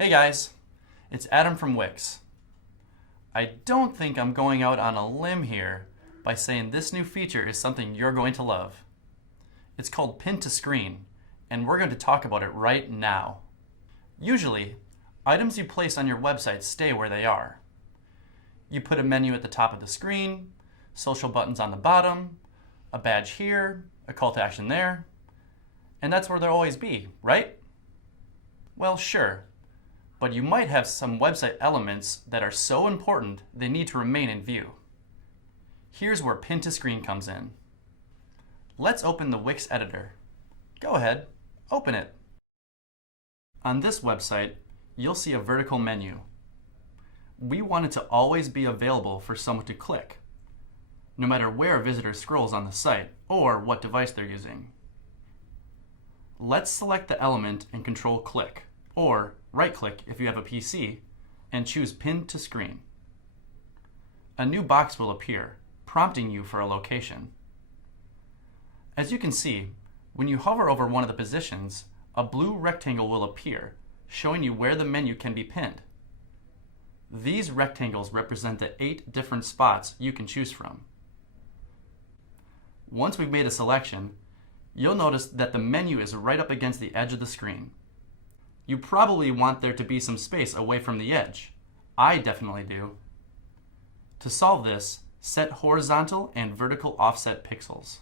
Hey guys, it's Adam from Wix. I don't think I'm going out on a limb here by saying this new feature is something you're going to love. It's called Pin to Screen, and we're going to talk about it right now. Usually, items you place on your website stay where they are. You put a menu at the top of the screen, social buttons on the bottom, a badge here, a call to action there, and that's where they'll always be, right? Well, sure. But you might have some website elements that are so important they need to remain in view. Here's where Pin to Screen comes in. Let's open the Wix editor. Go ahead, open it. On this website, you'll see a vertical menu. We want it to always be available for someone to click, no matter where a visitor scrolls on the site or what device they're using. Let's select the element and control click, or right-click if you have a PC, and choose Pin to Screen. A new box will appear, prompting you for a location. As you can see, when you hover over one of the positions, a blue rectangle will appear, showing you where the menu can be pinned. These rectangles represent the 8 different spots you can choose from. Once we've made a selection, you'll notice that the menu is right up against the edge of the screen. You probably want there to be some space away from the edge. I definitely do. To solve this, set horizontal and vertical offset pixels.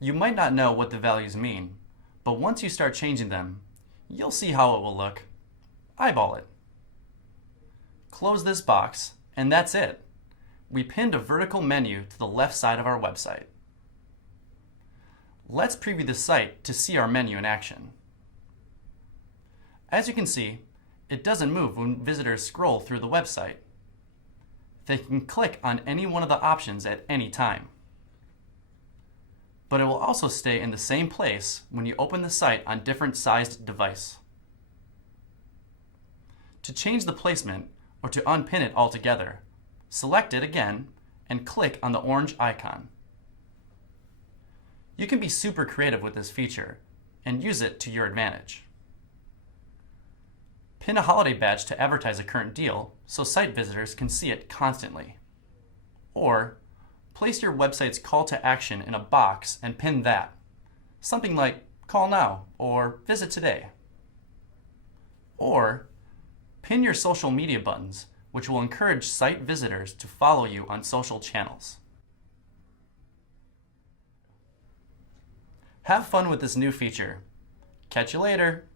You might not know what the values mean, but once you start changing them, you'll see how it will look. Eyeball it. Close this box, and that's it. We pinned a vertical menu to the left side of our website. Let's preview the site to see our menu in action. As you can see, it doesn't move when visitors scroll through the website. They can click on any one of the options at any time. But it will also stay in the same place when you open the site on different sized device. To change the placement or to unpin it altogether, select it again and click on the orange icon. You can be super creative with this feature and use it to your advantage. Pin a holiday badge to advertise a current deal so site visitors can see it constantly. Or place your website's call to action in a box and pin that. Something like call now or visit today. Or pin your social media buttons, which will encourage site visitors to follow you on social channels. Have fun with this new feature. Catch you later.